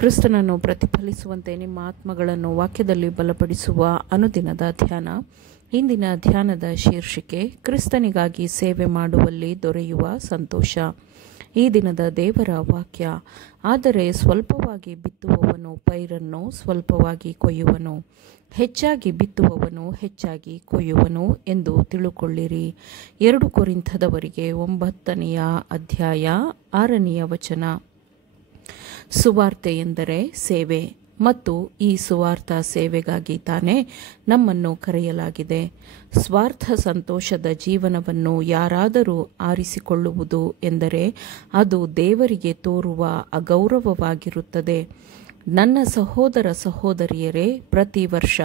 ಕ್ರಿಸ್ತನನ್ನು ಪ್ರತಿಫಲಿಸುವಂತೆ ನಿಮ್ಮ ಆತ್ಮಗಳನ್ನು ವಾಕ್ಯದಲ್ಲಿ ಬಲಪಡಿಸುವ ಅನುದಿನದ ಧ್ಯಾನ. ಇಂದಿನ ಧ್ಯಾನದ ಶೀರ್ಷಿಕೆ ಕ್ರಿಸ್ತನಿಗಾಗಿ ಸೇವೆ ಮಾಡುವಲ್ಲಿ ದೊರೆಯುವ ಸಂತೋಷ. ಈ ದಿನದ ದೇವರ ವಾಕ್ಯ, ಆದರೆ ಸ್ವಲ್ಪವಾಗಿ ಬಿತ್ತುವವನು ಪೈರನ್ನು ಸ್ವಲ್ಪವಾಗಿ ಕೊಯ್ಯುವನು, ಹೆಚ್ಚಾಗಿ ಬಿತ್ತುವವನು ಹೆಚ್ಚಾಗಿ ಕೊಯ್ಯುವನು ಎಂದು ತಿಳುಕೊಳ್ಳಿರಿ. 2 ಕೊರಿಂಥದವರಿಗೆ 9ನೇ ಅಧ್ಯಾಯ 6ನೇ ವಚನ. ಸುವಾರ್ತೆ ಎಂದರೆ ಸೇವೆ, ಮತ್ತು ಈ ಸುವಾರ್ಥ ಸೇವೆಗಾಗಿ ತಾನೇ ನಮ್ಮನ್ನು ಕರೆಯಲಾಗಿದೆ. ಸ್ವಾರ್ಥ ಸಂತೋಷದ ಜೀವನವನ್ನು ಯಾರಾದರೂ ಆರಿಸಿಕೊಳ್ಳುವುದು ಎಂದರೆ ಅದು ದೇವರಿಗೆ ತೋರುವ ಅಗೌರವವಾಗಿರುತ್ತದೆ. ನನ್ನ ಸಹೋದರ ಸಹೋದರಿಯರೇ, ಪ್ರತಿ ವರ್ಷ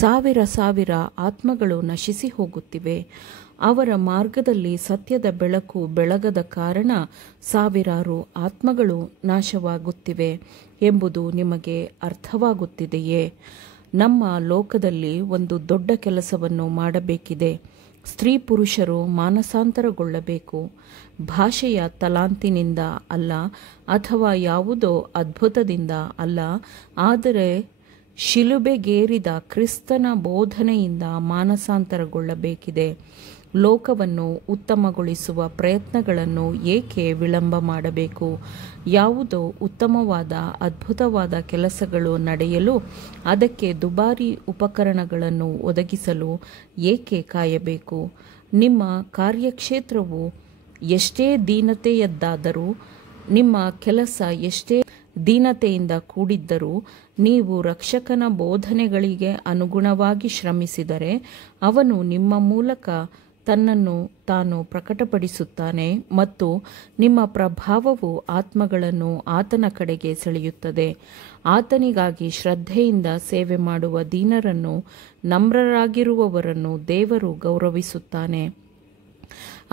ಸಾವಿರ ಆತ್ಮಗಳು ನಶಿಸಿ ಹೋಗುತ್ತಿವೆ. ಅವರ ಮಾರ್ಗದಲ್ಲಿ ಸತ್ಯದ ಬೆಳಕು ಬೆಳಗದ ಕಾರಣ ಸಾವಿರಾರು ಆತ್ಮಗಳು ನಾಶವಾಗುತ್ತಿವೆ ಎಂಬುದು ನಿಮಗೆ ಅರ್ಥವಾಗುತ್ತಿದೆಯೇ? ನಮ್ಮ ಲೋಕದಲ್ಲಿ ಒಂದು ದೊಡ್ಡ ಕೆಲಸವನ್ನು ಮಾಡಬೇಕಿದೆ. ಸ್ತ್ರೀ ಪುರುಷರು ಮಾನಸಾಂತರಗೊಳ್ಳಬೇಕು. ಭಾಷೆಯ ತಲಾಂತಿನಿಂದ ಅಲ್ಲ, ಅಥವಾ ಯಾವುದೋ ಅದ್ಭುತದಿಂದ ಅಲ್ಲ, ಆದರೆ ಶಿಲುಬೆಗೇರಿದ ಕ್ರಿಸ್ತನ ಬೋಧನೆಯಿಂದ ಮಾನಸಾಂತರಗೊಳ್ಳಬೇಕಿದೆ. ಲೋಕವನ್ನು ಉತ್ತಮಗೊಳಿಸುವ ಪ್ರಯತ್ನಗಳನ್ನು ಏಕೆ ವಿಳಂಬ ಮಾಡಬೇಕು? ಯಾವುದೋ ಉತ್ತಮವಾದ ಅದ್ಭುತವಾದ ಕೆಲಸಗಳು ನಡೆಯಲು ಅದಕ್ಕೆ ದುಬಾರಿ ಉಪಕರಣಗಳನ್ನು ಒದಗಿಸಲು ಏಕೆ ಕಾಯಬೇಕು? ನಿಮ್ಮ ಕಾರ್ಯಕ್ಷೇತ್ರವು ಎಷ್ಟೇ ದೀನತೆಯದ್ದಾದರೂ, ನಿಮ್ಮ ಕೆಲಸ ಎಷ್ಟೇ ದೀನತೆಯಿಂದ ಕೂಡಿದ್ದರೂ, ನೀವು ರಕ್ಷಕನ ಬೋಧನೆಗಳಿಗೆ ಅನುಗುಣವಾಗಿ ಶ್ರಮಿಸಿದರೆ ಅವನು ನಿಮ್ಮ ಮೂಲಕ ತನ್ನನ್ನು ತಾನು ಪ್ರಕಟಪಡಿಸುತ್ತಾನೆ ಮತ್ತು ನಿಮ್ಮ ಪ್ರಭಾವವು ಆತ್ಮಗಳನ್ನು ಆತನ ಕಡೆಗೆ ಸೆಳೆಯುತ್ತದೆ. ಆತನಿಗಾಗಿ ಶ್ರದ್ಧೆಯಿಂದ ಸೇವೆ ಮಾಡುವ ದೀನರನ್ನು, ನಮ್ರರಾಗಿರುವವರನ್ನು ದೇವರು ಗೌರವಿಸುತ್ತಾನೆ.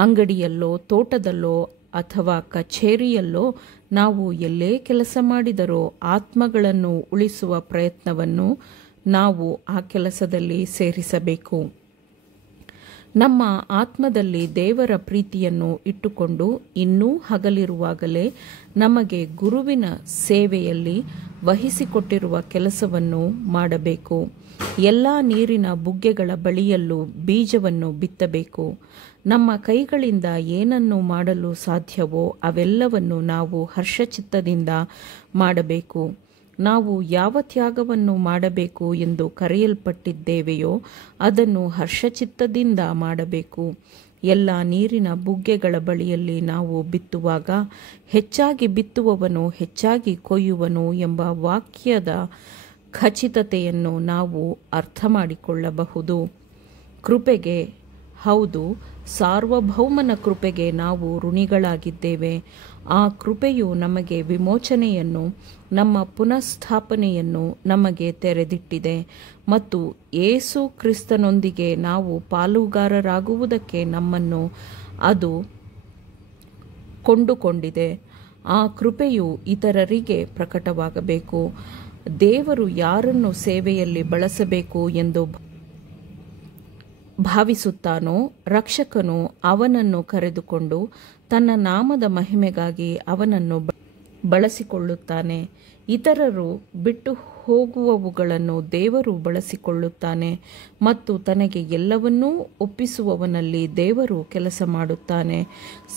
ಅಂಗಡಿಯಲ್ಲೋ, ತೋಟದಲ್ಲೋ ಅಥವಾ ಕಚೇರಿಯಲ್ಲೋ ನಾವು ಎಲ್ಲೇ ಕೆಲಸ ಮಾಡಿದರೂ ಆತ್ಮಗಳನ್ನು ಉಳಿಸುವ ಪ್ರಯತ್ನವನ್ನು ನಾವು ಆ ಕೆಲಸದಲ್ಲಿ ಸೇರಿಸಬೇಕು. ನಮ್ಮ ಆತ್ಮದಲ್ಲಿ ದೇವರ ಪ್ರೀತಿಯನ್ನು ಇಟ್ಟುಕೊಂಡು ಇನ್ನೂ ಹಗಲಿರುವಾಗಲೇ ನಮಗೆ ಗುರುವಿನ ಸೇವೆಯಲ್ಲಿ ವಹಿಸಿಕೊಟ್ಟಿರುವ ಕೆಲಸವನ್ನು ಮಾಡಬೇಕು. ಎಲ್ಲ ನೀರಿನ ಬುಗ್ಗೆಗಳ ಬಳಿಯಲ್ಲೂ ಬೀಜವನ್ನು ಬಿತ್ತಬೇಕು. ನಮ್ಮ ಕೈಗಳಿಂದ ಏನನ್ನು ಮಾಡಲು ಸಾಧ್ಯವೋ ಅವೆಲ್ಲವನ್ನು ನಾವು ಹರ್ಷಚಿತ್ತದಿಂದ ಮಾಡಬೇಕು. ನಾವು ಯಾವ ತ್ಯಾಗವನ್ನು ಮಾಡಬೇಕು ಎಂದು ಕರೆಯಲ್ಪಟ್ಟಿದ್ದೇವೆಯೋ ಅದನ್ನು ಹರ್ಷಚಿತ್ತದಿಂದ ಮಾಡಬೇಕು. ಎಲ್ಲ ನೀರಿನ ಬುಗ್ಗೆಗಳ ಬಳಿಯಲ್ಲಿ ನಾವು ಬಿತ್ತುವಾಗ ಹೆಚ್ಚಾಗಿ ಬಿತ್ತುವವನು ಹೆಚ್ಚಾಗಿ ಕೊಯ್ಯುವನು ಎಂಬ ವಾಕ್ಯದ ಖಚಿತತೆಯನ್ನು ನಾವು ಅರ್ಥ ಮಾಡಿಕೊಳ್ಳಬಹುದು. ಕೃಪೆಗೆ, ಹೌದು, ಸಾರ್ವಭೌಮನ ಕೃಪೆಗೆ ನಾವು ಋಣಿಗಳಾಗಿದ್ದೇವೆ. ಆ ಕೃಪೆಯು ನಮಗೆ ವಿಮೋಚನೆಯನ್ನು, ನಮ್ಮ ಪುನಃಸ್ಥಾಪನೆಯನ್ನು ನಮಗೆ ತೆರೆದಿಟ್ಟಿದೆ ಮತ್ತು ಯೇಸು ಕ್ರಿಸ್ತನೊಂದಿಗೆ ನಾವು ಪಾಲುಗಾರರಾಗುವುದಕ್ಕೆ ನಮ್ಮನ್ನು ಅದು ಕೊಂಡುಕೊಂಡಿದೆ. ಆ ಕೃಪೆಯು ಇತರರಿಗೆ ಪ್ರಕಟವಾಗಬೇಕು. ದೇವರು ಯಾರನ್ನು ಸೇವೆಯಲ್ಲಿ ಬಳಸಬೇಕು ಎಂದು ಭಾವಿಸುತ್ತಾನೋ ರಕ್ಷಕನು ಅವನನ್ನು ಕರೆದುಕೊಂಡು ತನ್ನ ನಾಮದ ಮಹಿಮೆಗಾಗಿ ಅವನನ್ನು ಬಳಸಿಕೊಳ್ಳುತ್ತಾನೆ. ಇತರರು ಬಿಟ್ಟು ಹೋಗುವವುಗಳನ್ನು ದೇವರು ಬಳಸಿಕೊಳ್ಳುತ್ತಾನೆ ಮತ್ತು ತನಗೆ ಎಲ್ಲವನ್ನೂ ಒಪ್ಪಿಸುವವನಲ್ಲಿ ದೇವರು ಕೆಲಸ ಮಾಡುತ್ತಾನೆ.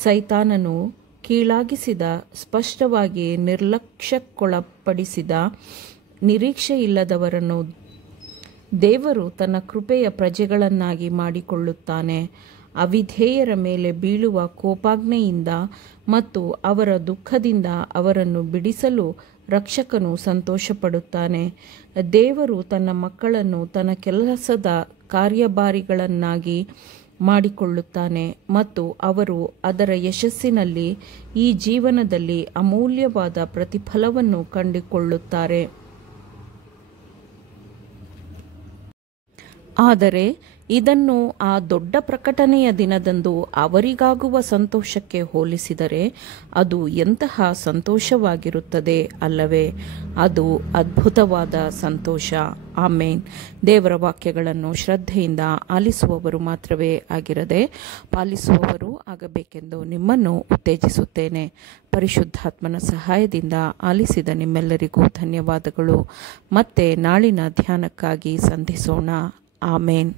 ಸೈತಾನನು ಕೀಳಾಗಿಸಿದ, ಸ್ಪಷ್ಟವಾಗಿ ನಿರ್ಲಕ್ಷ್ಯಕ್ಕೊಳಪಡಿಸಿದ, ನಿರೀಕ್ಷೆಯಿಲ್ಲದವರನ್ನು ದೇವರು ತನ್ನ ಕೃಪೆಯ ಪ್ರಜೆಗಳನ್ನಾಗಿ ಮಾಡಿಕೊಳ್ಳುತ್ತಾನೆ. ಅವಿಧೇಯರ ಮೇಲೆ ಬೀಳುವ ಕೋಪಾಗ್ನೆಯಿಂದ ಮತ್ತು ಅವರ ದುಃಖದಿಂದ ಅವರನ್ನು ಬಿಡಿಸಲು ರಕ್ಷಕನು ಸಂತೋಷಪಡುತ್ತಾನೆ. ದೇವರು ತನ್ನ ಮಕ್ಕಳನ್ನು ತನ್ನ ಕೆಲಸದ ಕಾರ್ಯಭಾರಿಗಳನ್ನಾಗಿ ಮಾಡಿಕೊಳ್ಳುತ್ತಾನೆ ಮತ್ತು ಅವರು ಅದರ ಯಶಸ್ಸಿನಲ್ಲಿ ಈ ಜೀವನದಲ್ಲಿ ಅಮೂಲ್ಯವಾದ ಪ್ರತಿಫಲವನ್ನು ಕಂಡುಕೊಳ್ಳುತ್ತಾರೆ. ಆದರೆ ಇದನ್ನು ಆ ದೊಡ್ಡ ಪ್ರಕಟಣೆಯ ದಿನದಂದು ಅವರಿಗಾಗುವ ಸಂತೋಷಕ್ಕೆ ಹೋಲಿಸಿದರೆ ಅದು ಎಂತಹ ಸಂತೋಷವಾಗಿರುತ್ತದೆ ಅಲ್ಲವೇ? ಅದು ಅದ್ಭುತವಾದ ಸಂತೋಷ. ಆಮೇನ್. ದೇವರ ವಾಕ್ಯಗಳನ್ನು ಶ್ರದ್ಧೆಯಿಂದ ಆಲಿಸುವವರು ಮಾತ್ರವೇ ಆಗಿರದೆ ಪಾಲಿಸುವವರು ಆಗಬೇಕೆಂದು ನಿಮ್ಮನ್ನು ಉತ್ತೇಜಿಸುತ್ತೇನೆ. ಪರಿಶುದ್ಧಾತ್ಮನ ಸಹಾಯದಿಂದ ಆಲಿಸಿದ ನಿಮ್ಮೆಲ್ಲರಿಗೂ ಧನ್ಯವಾದಗಳು. ಮತ್ತೆ ನಾಳಿನ ಧ್ಯಾನಕ್ಕಾಗಿ ಸಂಧಿಸೋಣ. ಆಮೇನ್.